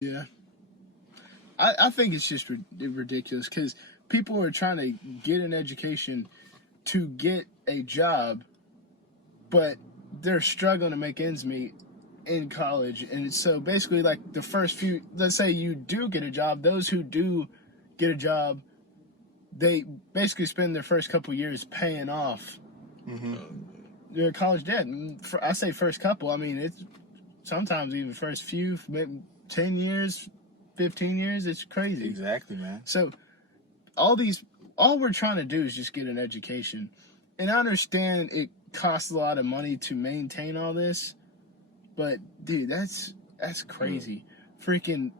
Yeah. I think it's just ridiculous because people are trying to get an education to get a job, but they're struggling to make ends meet in college. And so basically, like the first few, let's say you do get a job, those who do get a job, they basically spend their first couple years paying off their college debt. And I say first couple, I mean, it's sometimes even first few, maybe 10 years, 15 years. It's crazy. Exactly, man. So all we're trying to do is just get an education. And I understand it costs a lot of money to maintain all this, but dude, that's crazy. Freaking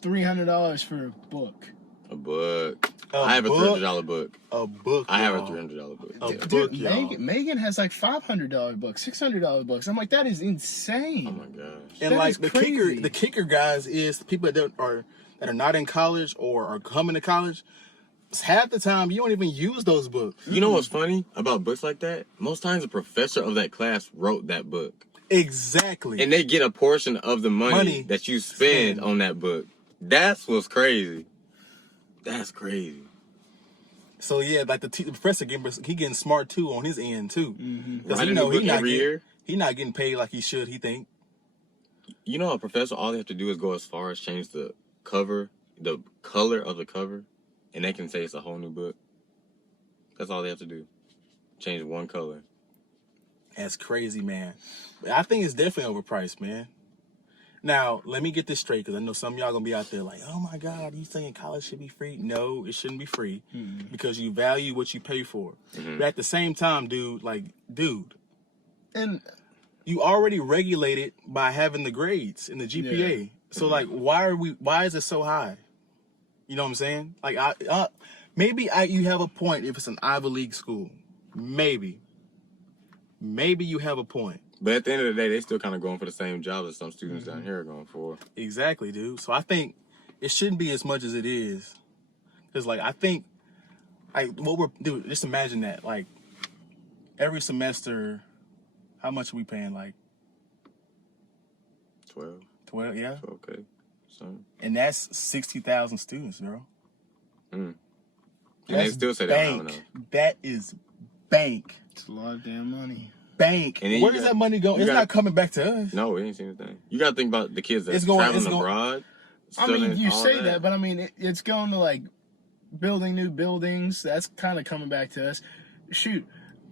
$300 for a book. A book. I have a $300 book. A book. I have a $300 book. A book, dude, Megan has like $500 books, $600 books. I'm like, that is insane. Oh my gosh. And that like the kicker, guys, is the people that are not in college or are coming to college. Half the time, you don't even use those books. You know what's funny about books like that? Most times, the professor of that class wrote that book. Exactly. And they get a portion of the money that you spend on that book. That's what's crazy. That's crazy. So yeah, like the professor getting smart too on his end too. Because every year. He not getting paid like he should. He think. You know, a professor, all they have to do is go as far as change the cover, the color of the cover, and they can say it's a whole new book. That's all they have to do. Change one color. That's crazy, man. But I think it's definitely overpriced, man. Now, let me get this straight, because I know some of y'all going to be out there like, oh my God, you saying college should be free? No, it shouldn't be free, because you value what you pay for. But at the same time, dude, and you already regulated by having the grades and the GPA. Yeah. So, like, why is it so high? You know what I'm saying? Like, maybe you have a point if it's an Ivy League school. Maybe you have a point. But at the end of the day, they still kind of going for the same job that some students down here are going for. Exactly, dude. So I think it shouldn't be as much as it is. Because, like, I think, like, dude, just imagine that. Like, every semester, how much are we paying? Like, 12. 12, yeah? Okay. So. And that's 60,000 students, bro. And they still say that, I don't know. That is bank. It's a lot of damn money. Bank. Where does that money go? It's not coming back to us. No, we ain't seen anything. You got to think about the kids that's traveling abroad. I mean, you say that, but I mean, it's going to like building new buildings. That's kind of coming back to us. Shoot,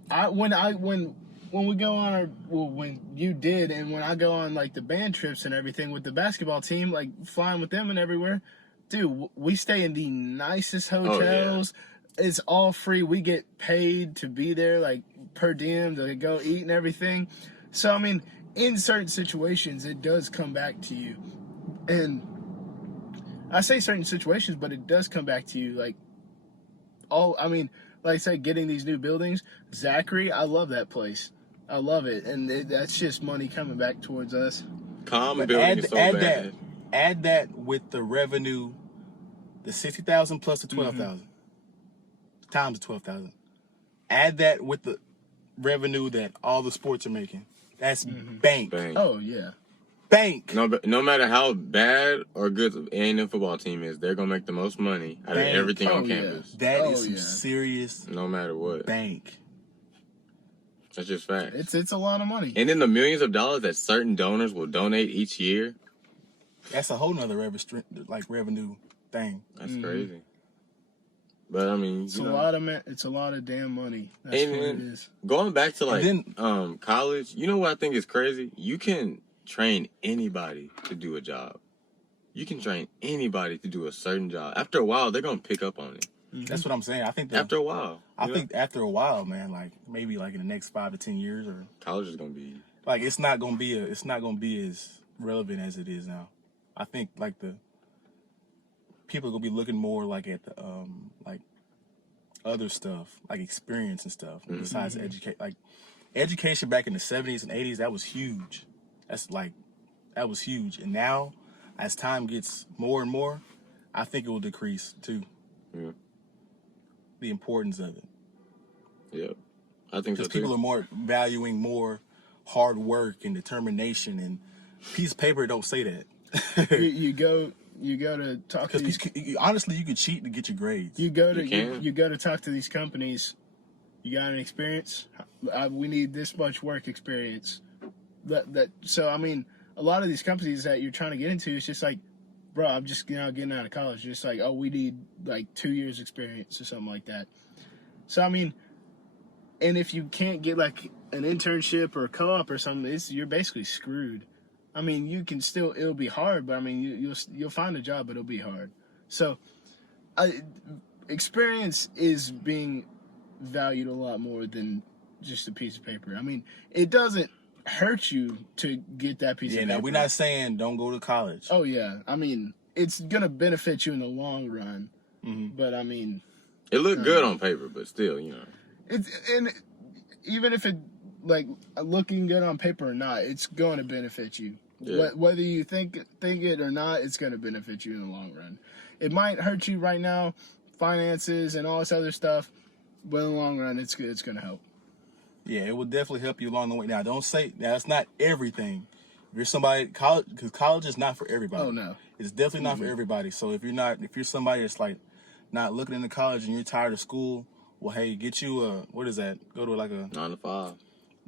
when we go on when you did, and when I go on like the band trips and everything with the basketball team, like flying with them and everywhere, dude, we stay in the nicest hotels. Oh, yeah. It's all free. We get paid to be there, like per diem, to go eat and everything. So, I mean, in certain situations, it does come back to you. And I say certain situations, but it does come back to you. Like, like I said, getting these new buildings, Zachary, I love that place. I love it. And that's just money coming back towards us. Common building is so bad. Add that with the revenue, the 60,000 plus the 12,000. Times 12,000. Add that with the revenue that all the sports are making. That's bank. Oh yeah, bank. No matter how bad or good the A&M football team is, they're gonna make the most money out of everything on campus. That is some serious. No matter what. Bank. That's just facts. It's a lot of money. And then the millions of dollars that certain donors will donate each year. That's a whole nother revenue thing. That's crazy. But I mean, it's a lot of damn money. That's what it is. Going back to college, you know what I think is crazy? You can train anybody to do a job. You can train anybody to do a certain job. After a while, they're gonna pick up on it. That's what I'm saying. I think after a while. I think after a while, man, like maybe like in the next 5 to 10 years, or college is gonna be like it's not gonna be as relevant as it is now. I think like the people are gonna be looking more like at the like other stuff, like experience and stuff, besides education back in the 70s and 80s, that was huge. That was huge. And now, as time gets more and more, I think it will decrease too. Yeah. The importance of it. Yeah. I think so too. Because people are valuing more hard work and determination, and piece of paper don't say that. you go to talk to these. Honestly, you could cheat to get your grades. You go to You you go to talk to these companies. You got an experience? We need this much work experience. So I mean, a lot of these companies that you're trying to get into, it's just like, bro, I'm just getting out of college. Just like, oh, we need like 2 years experience or something like that. So I mean, and if you can't get like an internship or a co-op or something, you're basically screwed. I mean, you can still, it'll be hard, but I mean, you'll find a job, but it'll be hard. So, experience is being valued a lot more than just a piece of paper. I mean, it doesn't hurt you to get that piece of paper. Yeah, now we're not saying don't go to college. Oh yeah, I mean, it's gonna benefit you in the long run. Mm-hmm. But I mean, It looked good on paper, but still, you know. and even if it like looking good on paper or not, it's going to benefit you. Yeah. Whether you think it or not, it's going to benefit you in the long run. It might hurt you right now, finances and all this other stuff, but in the long run, it's good. It's going to help. Yeah, it will definitely help you along the way. Now, don't say it's not everything. If you're somebody college, because college is not for everybody. Oh no, it's definitely not for everybody. So if you're somebody that's like not looking into college and you're tired of school, well, hey, get you what is that? Go to like a 9 to 5.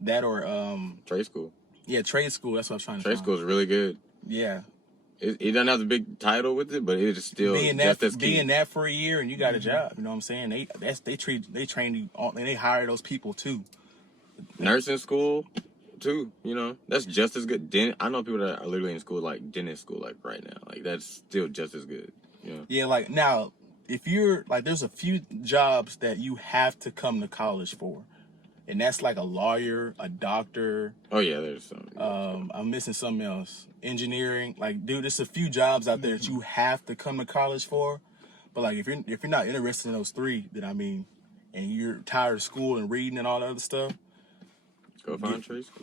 That or Trade school. Yeah, trade school. That's what I was trying to. Trade school is really good. Yeah. It doesn't have the big title with it, but it is still being just that as key. being that for a year and you got a job. You know what I'm saying? They train you and they hire those people too. Nursing school too. You know, that's just as good. I know people that are literally in school like dentist school like right now. Like that's still just as good. You know? Yeah, like now if you're like there's a few jobs that you have to come to college for. And that's like a lawyer, a doctor. Oh yeah, there's some. I'm missing something else. Engineering, like, dude, there's a few jobs out there that you have to come to college for. But like, if you're not interested in those three, then I mean, and you're tired of school and reading and all that other stuff, Go find trade school.